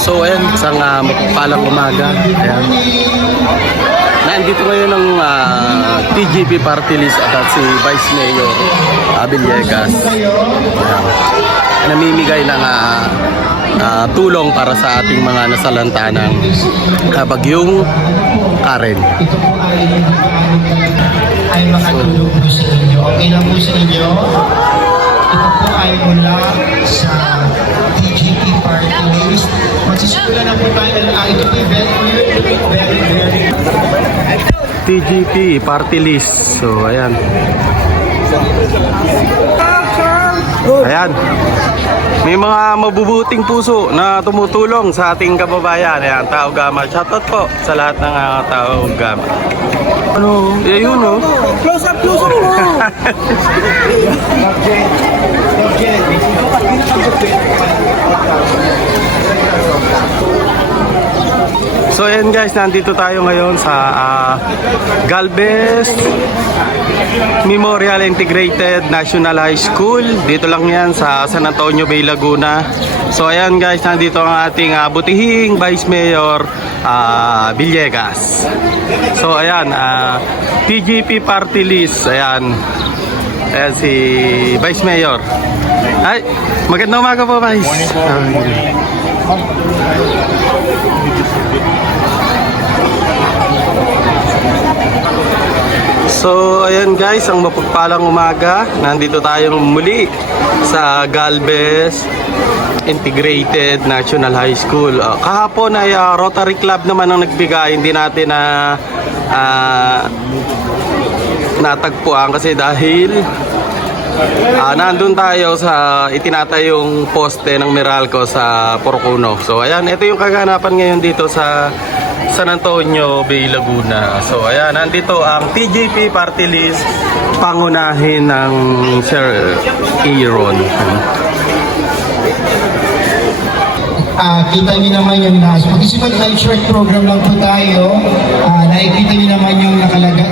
So ayan, isang uh, mapagpalang umaga. Ayan. Nandito ngayon ang ah, TGP party list at si Vice Mayor uh, Villegas. Ayan. Namimigay ng ah, ah, tulong para sa ating mga nasalanta ng ah, bagyong Karen. ito po ay ay makatulong po sa inyo. Okay lang po sa inyo. Magsisimula na po tayo. Ito po yung very, very, TGP party list. So ayan. Ayan. May mga mabubuting puso na tumutulong sa ating kababayan. Ayan, Tao Gama. Shoutout po sa lahat ng uh, Tao Gama. Ano? Eh, yun, oh. Close up, close up mo! So ayan guys, nandito tayo ngayon sa ah, Galvez Memorial Integrated National High School. Dito lang yan sa San Antonio Bay, Laguna. So ayan guys, nandito ang ating ah, butihing Vice Mayor ah, Villegas. So ayan, ah, TGP Party List. Ayan. Ayan si Vice Mayor. Ay, magandang umaga po, Vice. Morning So, ayan guys, ang mapagpalang umaga. Nandito tayong muli sa Galvez Integrated National High School. Uh, kahapon ay uh, Rotary Club naman ang nagbigay. Hindi natin na uh, natagpuan kasi dahil Ah, nandun tayo sa itinatayong poste ng Meralco sa Porcuno. So ayan, ito yung kaganapan ngayon dito sa San Antonio Bay Laguna. So ayan, nandito ang TJP party list pangunahin ng Sir Aaron. Ah, kita niyo naman yung nasa. Mag-isipag live short program lang po tayo. Ah, nakikita niyo naman yung nakalaga,